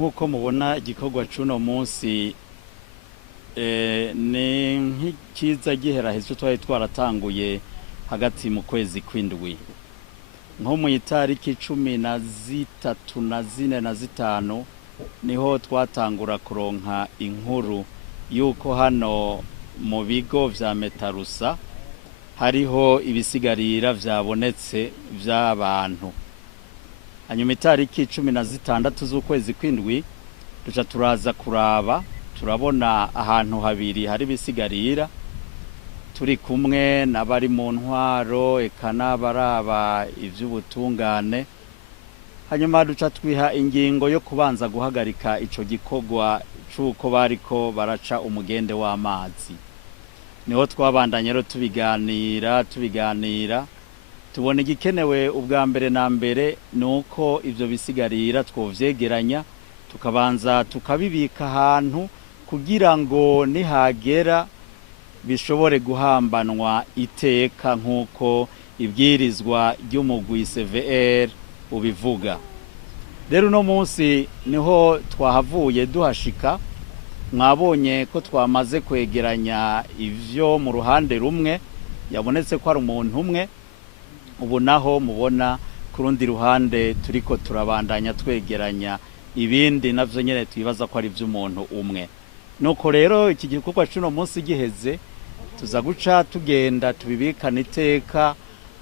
nk'uko mubona igikorwa c'uno munsi ni nk'ikiza giheraheze twari twaratanguye hagati mu kwezi kw'indwi nko mu itariki 13 na 4 na 5 niho twatangura kuronka inkuru yuko hano mu bigo vya Metarusa hariho ibisigarira vyabonetse vy'abantu. Hanyuma itariki 16 z'ukwezi kw'indwi duca turaza kuraba turabona ahantu habiri hari ibisigarira turi kumwe n'abari mu ntwaro eka n'abaraba ivy'ubutungane. Hanyuma duca twiha ingingo yo kubanza guhagarika ico gikorwa c'uko bariko baraca umugende w'amazi. Niho twabandanye rero tubiganira tubona igikenewe ubwa mbere na mbere nuko ivyo bisigarira twovyegeranya tukabanza tukabibika ahantu kugira ngo nihagera bishobore guhambanwa iteka nk'uko ibwirizwa ry'umugwi CVR ubivuga. Rero uno munsi niho twahavuye duhashika, mwabonye ko twamaze kwegeranya ivyo mu ruhande rumwe yabonetse ko ari umuntu umwe. Ubu naho mubona ku rundi ruhande turiko turabandanya twegeranya ibindi navyo nyene twibaza ko ari vy'umuntu umwe. Nuko rero iki gikorwa c'uno munsi giheze tuza guca tugenda tubibikana iteka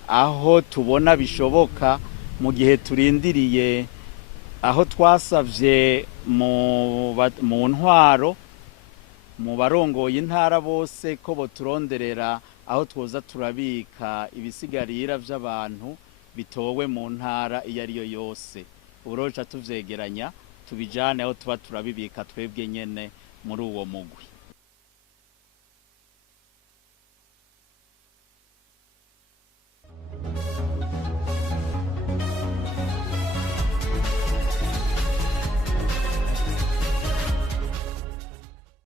aho tubona bishoboka mu gihe turindiriye aho twasavye mu ntwaro mu barongoye intara bose ko boturonderera aho twoza turabika ibisigarira vy'abantu bitowe mu ntara iyo ariyo yose. Uburoca tuvyegeranya tubijane aho tuba turabibika twebwe nyene muri uwo mugwi.